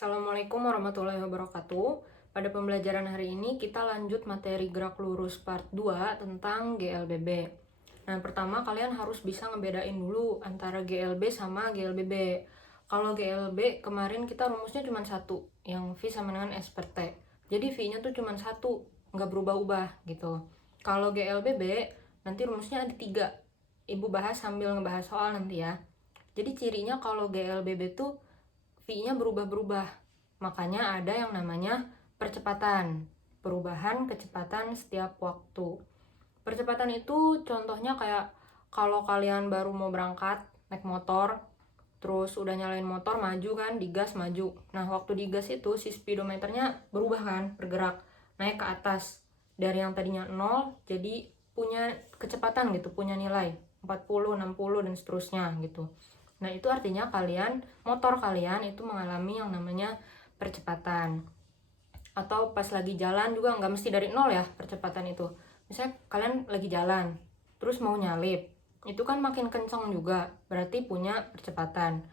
Assalamualaikum warahmatullahi wabarakatuh. Pada pembelajaran hari ini kita lanjut materi gerak lurus part 2 tentang GLBB. Nah, pertama kalian harus bisa ngebedain dulu antara GLB sama GLBB. Kalau GLB kemarin kita rumusnya cuma satu, yang V sama dengan S per T. Jadi V-nya tuh cuma satu, nggak berubah-ubah gitu. Kalau GLBB nanti rumusnya ada 3. Ibu bahas sambil ngebahas soal nanti ya. Jadi cirinya kalau GLBB tuh V-nya berubah-berubah. Makanya ada yang namanya percepatan, perubahan kecepatan setiap waktu. Percepatan itu contohnya kayak kalau kalian baru mau berangkat naik motor, terus udah nyalain motor, maju kan, digas maju. Nah, waktu digas itu si speedometernya berubah kan, bergerak, naik ke atas. Dari yang tadinya 0 jadi punya kecepatan gitu, punya nilai 40, 60 dan seterusnya gitu. Nah, itu artinya motor kalian itu mengalami yang namanya percepatan. Atau pas lagi jalan juga nggak mesti dari 0 ya percepatan itu. Misalnya kalian lagi jalan, terus mau nyalip, itu kan makin kencang juga, berarti punya percepatan.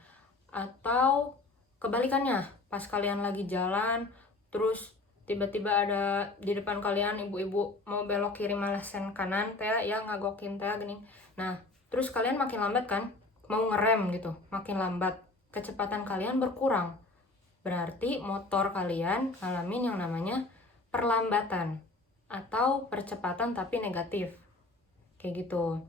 Atau kebalikannya, pas kalian lagi jalan, terus tiba-tiba ada di depan kalian ibu-ibu mau belok kiri malah sen kanan, teh ya ngagokin teh gini. Nah, terus kalian makin lambat kan, mau ngerem gitu, makin lambat, kecepatan kalian berkurang. Berarti motor kalian ngalamin yang namanya perlambatan atau percepatan tapi negatif. Kayak gitu.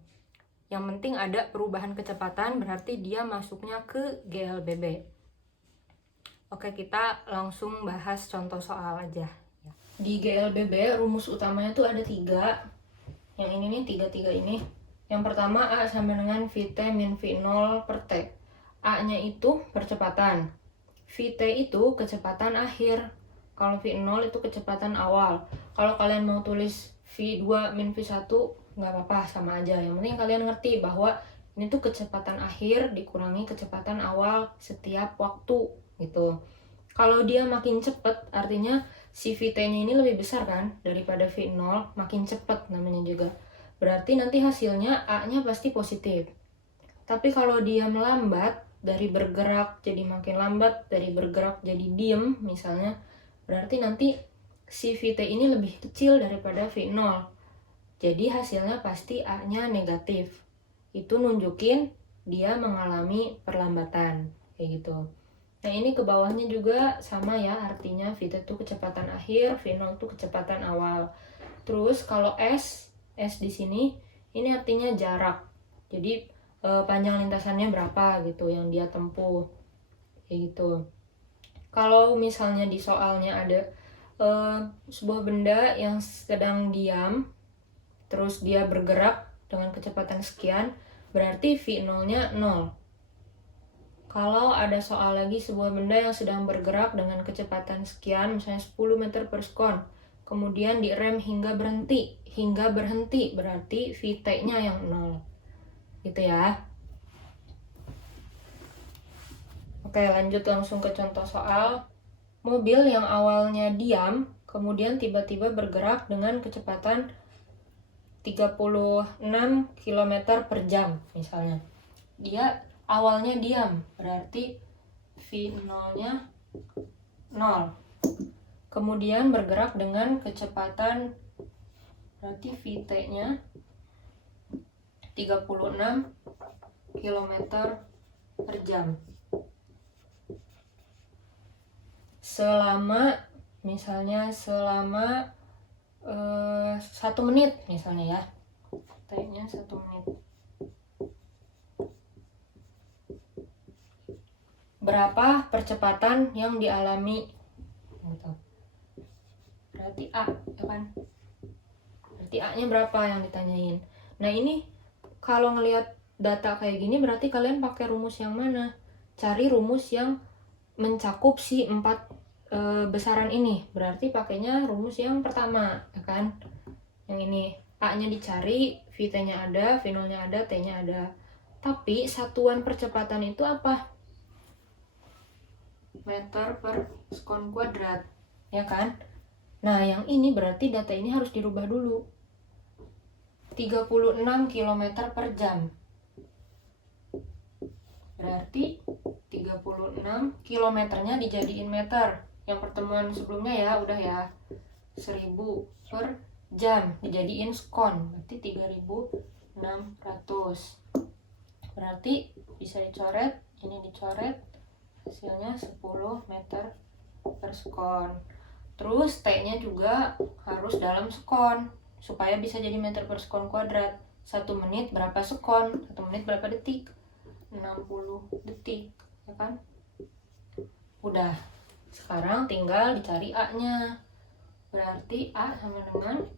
Yang penting ada perubahan kecepatan, berarti dia masuknya ke GLBB. Oke, kita langsung bahas contoh soal aja. Di GLBB rumus utamanya tuh ada 3. Yang ini nih, 3 ini. Yang pertama A sama dengan Vt min V0 per T. A-nya itu percepatan, Vt itu kecepatan akhir, kalau V0 itu kecepatan awal. Kalau kalian mau tulis V2 min V1 nggak apa-apa, sama aja. Yang penting kalian ngerti bahwa ini tuh kecepatan akhir dikurangi kecepatan awal setiap waktu gitu. Kalau dia makin cepet, artinya si Vt-nya ini lebih besar kan daripada V0, makin cepet namanya juga. Berarti nanti hasilnya A-nya pasti positif. Tapi kalau dia melambat, dari bergerak jadi makin lambat, dari bergerak jadi diem misalnya, berarti nanti si Vt ini lebih kecil daripada V0. Jadi hasilnya pasti A-nya negatif. Itu nunjukin dia mengalami perlambatan, kayak gitu. Nah, ini ke bawahnya juga sama ya, artinya Vt itu kecepatan akhir, V0 itu kecepatan awal. Terus kalau S di sini, ini artinya jarak. Jadi panjang lintasannya berapa gitu yang dia tempuh, kayak gitu. Kalau misalnya di soalnya ada sebuah benda yang sedang diam, terus dia bergerak dengan kecepatan sekian, berarti V0-nya 0. Kalau ada soal lagi sebuah benda yang sedang bergerak dengan kecepatan sekian, misalnya 10 meter per sekon, kemudian direm hingga berhenti, berarti Vt-nya yang 0. Gitu ya. Oke, lanjut langsung ke contoh soal. Mobil yang awalnya diam, kemudian tiba-tiba bergerak dengan kecepatan 36 km per jam misalnya. Dia awalnya diam, berarti V0-nya 0. Kemudian bergerak dengan kecepatan, berarti Vt-nya 36 km per jam. Misalnya selama 1 menit misalnya ya. T-nya 1 menit. Berapa percepatan yang dialami? Gitu. Berarti A, ya kan? Berarti A-nya berapa yang ditanyain. Nah, ini kalau ngelihat data kayak gini berarti kalian pakai rumus yang mana? Cari rumus yang mencakup si 4 besaran ini. Berarti pakainya rumus yang pertama, ya kan? Yang ini A-nya dicari, Vt-nya ada, V0-nya ada, T-nya ada. Tapi satuan percepatan itu apa? Meter per sekon kuadrat, ya kan? Nah, yang ini berarti data ini harus dirubah dulu. 36 km per jam. Berarti 36 36, kilometernya dijadiin meter. Yang pertemuan sebelumnya ya, udah ya. 1000 per jam dijadiin skon, berarti 3600. Berarti bisa dicoret, ini dicoret, hasilnya 10 meter per skon. Terus T-nya juga harus dalam skon supaya bisa jadi meter per skon kuadrat. 1 menit berapa skon? 1 menit berapa detik? 60 detik, ya kan? Udah. Sekarang tinggal dicari A-nya. Berarti A sama dengan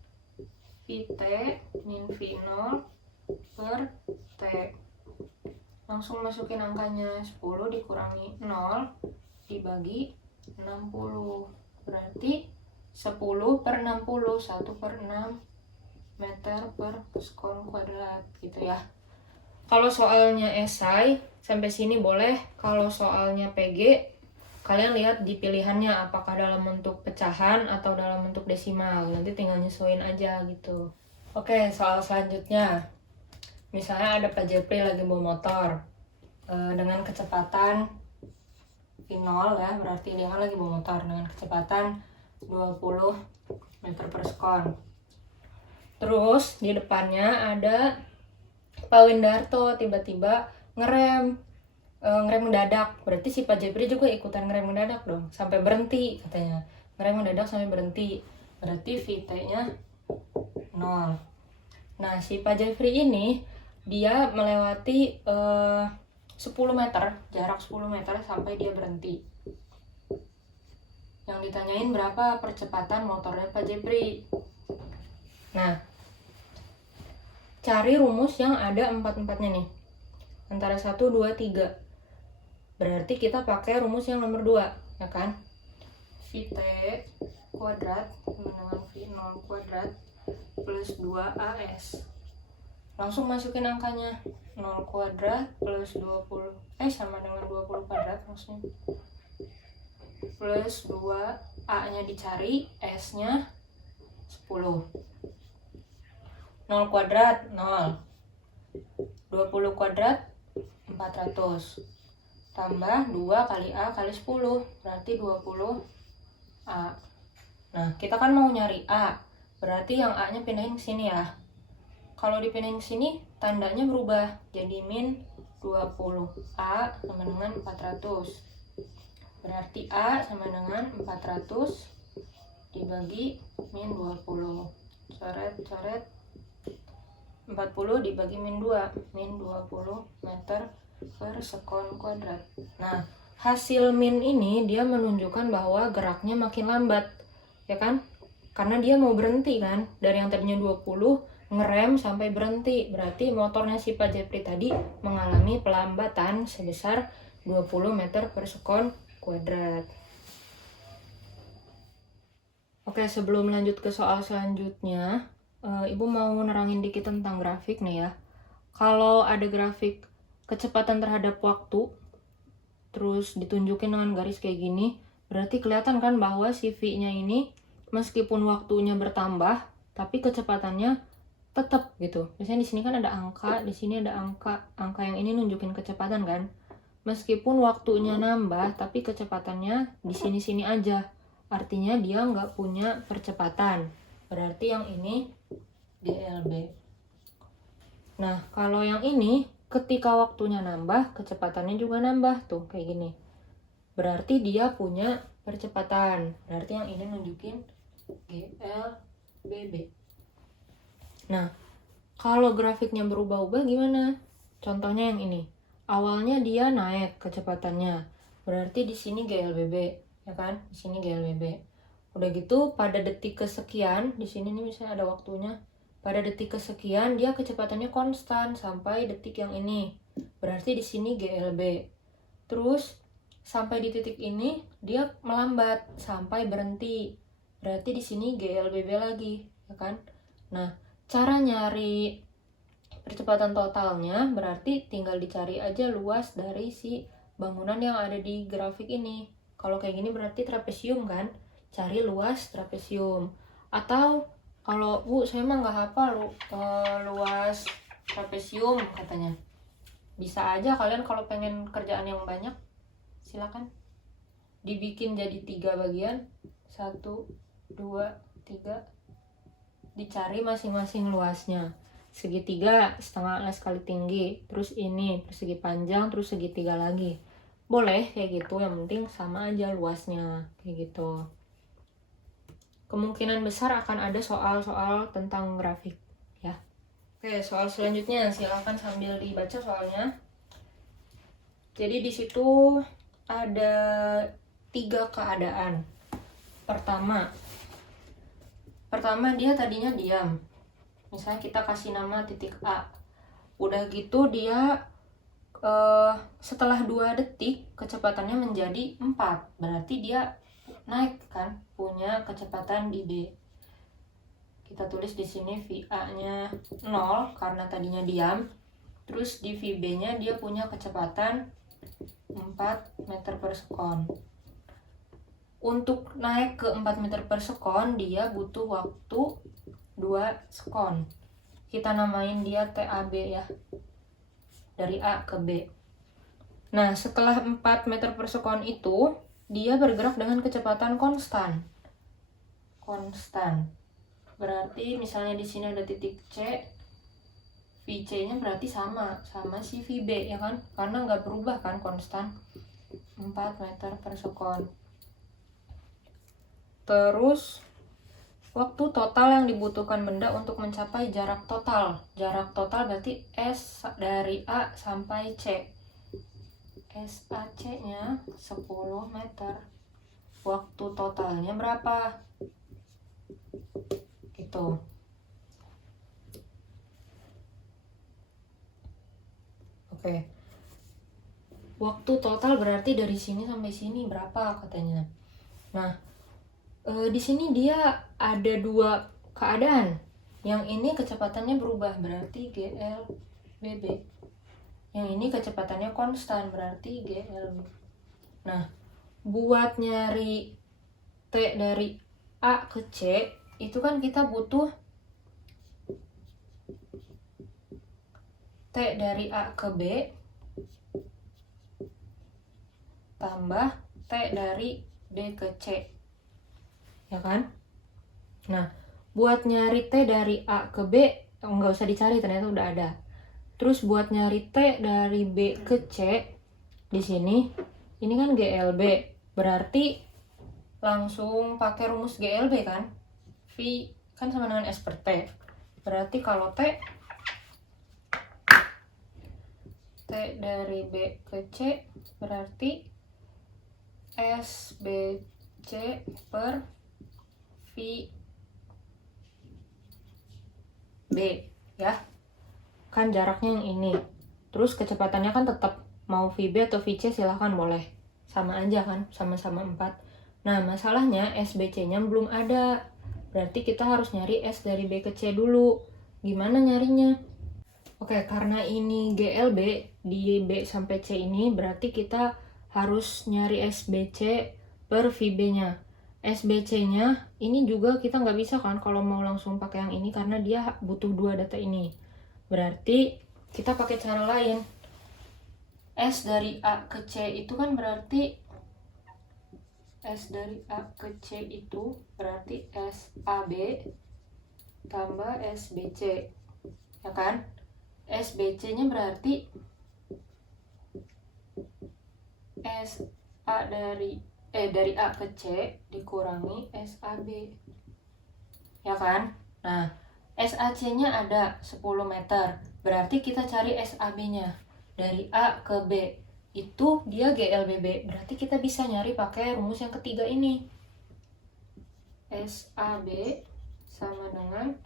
VT min V0 per T. Langsung masukin angkanya, 10 dikurangi 0 dibagi 60. Berarti 10 per 60, 1 per 6 meter per skon kuadrat gitu ya. Kalau soalnya esai sampai sini boleh. Kalau soalnya PG, kalian lihat di pilihannya apakah dalam bentuk pecahan atau dalam bentuk desimal. Nanti tinggal nyesuaiin aja gitu. Oke, soal selanjutnya. Misalnya ada Pak Jepri lagi bawa motor dengan kecepatan V0 ya, berarti dia kan lagi bawa motor dengan kecepatan 20 meter per skon. Terus di depannya ada Pak Windarto tiba-tiba ngerem mendadak. Berarti si Pak Jepri juga ikutan ngerem mendadak dong, sampai berhenti katanya. Ngerem mendadak sampai berhenti. Berarti VT-nya 0. Nah, si Pak Jepri ini dia melewati 10 meter, jarak 10 meter sampai dia berhenti. Yang ditanyain berapa percepatan motornya Pak Jepri. Nah, cari rumus yang ada 4-4-nya nih. Antara 1, 2, 3. Berarti kita pakai rumus yang nomor 2, ya kan? VT kuadrat dengan V0 kuadrat plus 2AS. Langsung masukin angkanya. 0 kuadrat plus 20 sama dengan 20 kuadrat maksudnya. Plus 2A-nya dicari, S-nya 10. 0 kuadrat 0. 20 kuadrat 400. Tambah 2 kali A kali 10, berarti 20 A. Nah, kita kan mau nyari A, berarti yang A-nya pindahin ke sini ya. Kalau dipindahin ke sini, tandanya berubah jadi min 20. A sama dengan 400. Berarti A sama dengan 400 dibagi min 20. Coret-coret. 40 dibagi min 2, min 20 meter per skon kuadrat. Nah, hasil min ini dia menunjukkan bahwa geraknya makin lambat, ya kan? Karena dia mau berhenti kan, dari yang tadinya 20 ngerem sampai berhenti. Berarti motornya si Pak Jepri tadi mengalami pelambatan sebesar 20 meter per skon kuadrat. Oke, sebelum lanjut ke soal selanjutnya, Ibu mau nerangin dikit tentang grafik nih ya. Kalau ada grafik kecepatan terhadap waktu, terus ditunjukin dengan garis kayak gini, berarti kelihatan kan bahwa si V-nya ini meskipun waktunya bertambah, tapi kecepatannya tetap gitu. Biasanya di sini kan ada angka, di sini ada angka yang ini nunjukin kecepatan kan. Meskipun waktunya nambah, tapi kecepatannya di sini-sini aja. Artinya dia nggak punya percepatan. Berarti yang ini GLB. Nah, kalau yang ini ketika waktunya nambah, kecepatannya juga nambah tuh kayak gini. Berarti dia punya percepatan. Berarti yang ini nunjukin GLBB. Nah, kalau grafiknya berubah-ubah gimana? Contohnya yang ini. Awalnya dia naik kecepatannya. Berarti di sini GLBB, ya kan? Di sini GLBB. Udah gitu pada detik kesekian, di sini nih misalnya ada waktunya. Pada detik kesekian dia kecepatannya konstan sampai detik yang ini. Berarti di sini GLB. Terus sampai di titik ini dia melambat sampai berhenti. Berarti di sini GLBB lagi, ya kan? Nah, cara nyari percepatan totalnya berarti tinggal dicari aja luas dari si bangunan yang ada di grafik ini. Kalau kayak gini berarti trapesium kan? Cari luas trapesium. Atau kalau Bu, saya mah nggak hafal luas trapesium katanya. Bisa aja kalian kalau pengen kerjaan yang banyak silakan dibikin jadi 3 bagian, 1, 2, 3, dicari masing-masing luasnya, segitiga setengah alas kali tinggi, terus ini persegi panjang, terus segitiga lagi, boleh kayak gitu, yang penting sama aja luasnya kayak gitu. Kemungkinan besar akan ada soal-soal tentang grafik ya. Oke, soal selanjutnya silakan sambil dibaca soalnya. Jadi di situ ada 3 keadaan. Pertama dia tadinya diam. Misalnya kita kasih nama titik A. Udah gitu dia setelah 2 detik kecepatannya menjadi 4. Berarti dia naik kan, punya kecepatan di B. Kita tulis di sini VA-nya 0 karena tadinya diam. Terus di VB-nya dia punya kecepatan 4 meter per sekon. Untuk naik ke 4 meter per sekon dia butuh waktu 2 sekon. Kita namain dia TAB ya, dari A ke B. Nah, setelah 4 meter per sekon itu dia bergerak dengan kecepatan konstan. Berarti misalnya di sini ada titik C, VC-nya berarti sama si VB ya kan, karena nggak berubah kan, konstan 4 meter per sekon. Terus waktu total yang dibutuhkan benda untuk mencapai jarak total. Jarak total berarti S dari A sampai C. SAC-nya 10 meter. Waktu totalnya berapa? Gitu. Oke. Waktu total berarti dari sini sampai sini berapa katanya. Nah, di sini dia ada 2 keadaan. Yang ini kecepatannya berubah berarti GLBB. Yang ini kecepatannya konstan berarti GLB. Nah, buat nyari T dari A ke C itu kan kita butuh T dari A ke B tambah T dari B ke C. Ya kan? Nah, buat nyari T dari A ke B nggak usah dicari, ternyata udah ada. Terus buat nyari T dari B ke C di sini, ini kan GLB, berarti langsung pakai rumus GLB kan? V kan sama dengan S per T. Berarti kalau T dari B ke C berarti SBC per V B ya. Kan jaraknya yang ini. Terus kecepatannya kan tetap mau VB atau VC silahkan boleh. Sama aja kan, sama-sama 4. Nah, masalahnya SBC-nya belum ada. Berarti kita harus nyari S dari B ke C dulu. Gimana nyarinya? Oke, karena ini GLB di B sampai C ini, berarti kita harus nyari SBC per VB-nya. SBC-nya ini juga kita nggak bisa kan kalau mau langsung pakai yang ini karena dia butuh 2 data ini. Berarti kita pakai cara lain. S dari A ke C itu kan berarti S dari A ke C itu berarti SAB tambah SBC. Ya kan? SBC-nya berarti SA dari A ke C dikurangi SAB. Ya kan? Nah, SAC-nya ada 10 meter. Berarti kita cari SAB-nya. Dari A ke B. Itu dia GLBB. Berarti kita bisa nyari pakai rumus yang ketiga ini. SAB sama dengan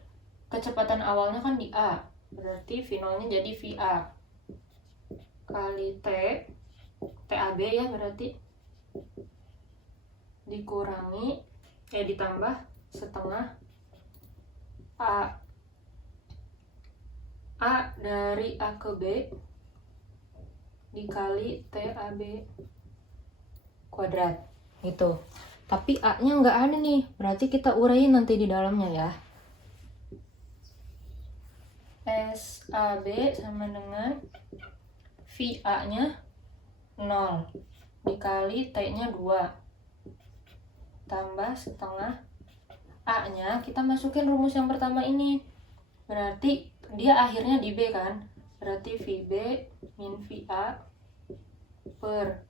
kecepatan awalnya kan di A. Berarti V0-nya jadi VA. Kali T. TAB ya berarti. Dikurangi. Ditambah setengah A dari A ke B dikali TAB kuadrat gitu. Tapi A-nya nggak ada nih, berarti kita uraiin nanti di dalamnya ya. SAB sama dengan VA-nya 0 dikali T-nya 2 tambah setengah A-nya kita masukin rumus yang pertama ini. Berarti dia akhirnya di B kan? Berarti VB min VA per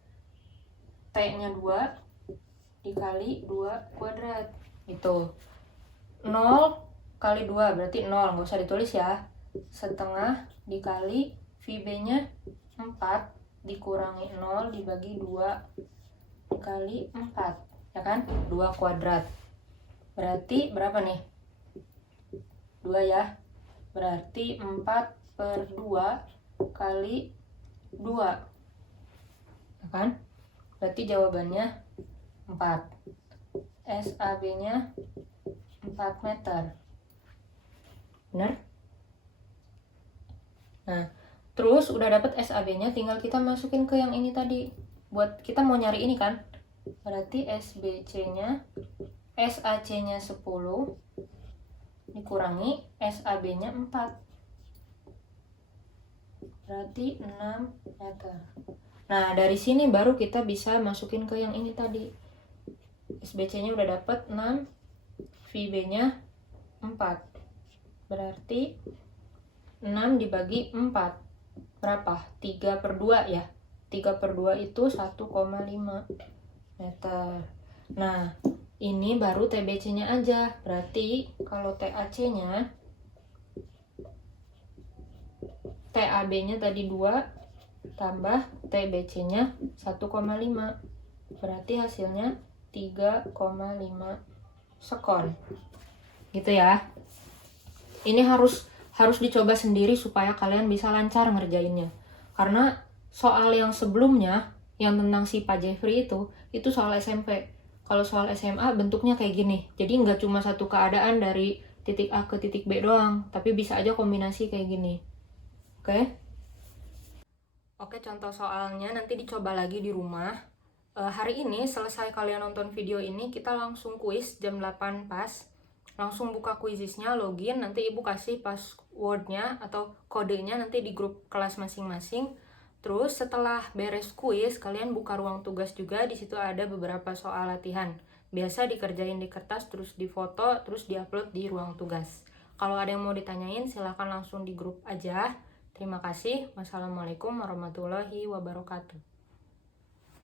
T-nya 2 dikali 2 kuadrat. Itu 0 kali 2 berarti 0, nggak usah ditulis ya. Setengah dikali VB-nya 4 dikurangi 0 dibagi 2 dikali 4. Ya kan? 2 kuadrat. Berarti berapa nih? 2 ya. Berarti 4 per 2 kali 2. Ya kan? Berarti jawabannya 4. SAB-nya 4 meter. Benar? Nah, terus udah dapet SAB-nya, tinggal kita masukin ke yang ini tadi. Buat kita mau nyari ini kan? Berarti SBC-nya, SAC-nya 10 dikurangi SAB-nya 4. Berarti 6 meter. Nah, dari sini baru kita bisa masukin ke yang ini tadi. SBC-nya udah dapet 6, VB-nya 4. Berarti 6 dibagi 4. Berapa? 3 per 2 ya? 3 per 2 itu 1,5 meter. Nah, ini baru TBC-nya aja. Berarti kalau TAC-nya, TAB-nya tadi 2 tambah TBC-nya 1,5. Berarti hasilnya 3,5 sekon. Gitu ya. Ini harus dicoba sendiri supaya kalian bisa lancar ngerjainnya. Karena soal yang sebelumnya, yang tentang si Pak Jeffrey itu soal SMP. Kalau soal SMA bentuknya kayak gini. Jadi nggak cuma satu keadaan dari titik A ke titik B doang, tapi bisa aja kombinasi kayak gini. Oke? Oke, contoh soalnya nanti dicoba lagi di rumah. Hari ini selesai kalian nonton video ini, kita langsung kuis jam 8 pas. Langsung buka kuisisnya, login, nanti ibu kasih passwordnya atau kodenya nanti di grup kelas masing-masing. Terus setelah beres kuis, kalian buka ruang tugas juga, di situ ada beberapa soal latihan. Biasa dikerjain di kertas, terus difoto, terus diupload di ruang tugas. Kalau ada yang mau ditanyain, silahkan langsung di grup aja. Terima kasih. Wassalamualaikum warahmatullahi wabarakatuh.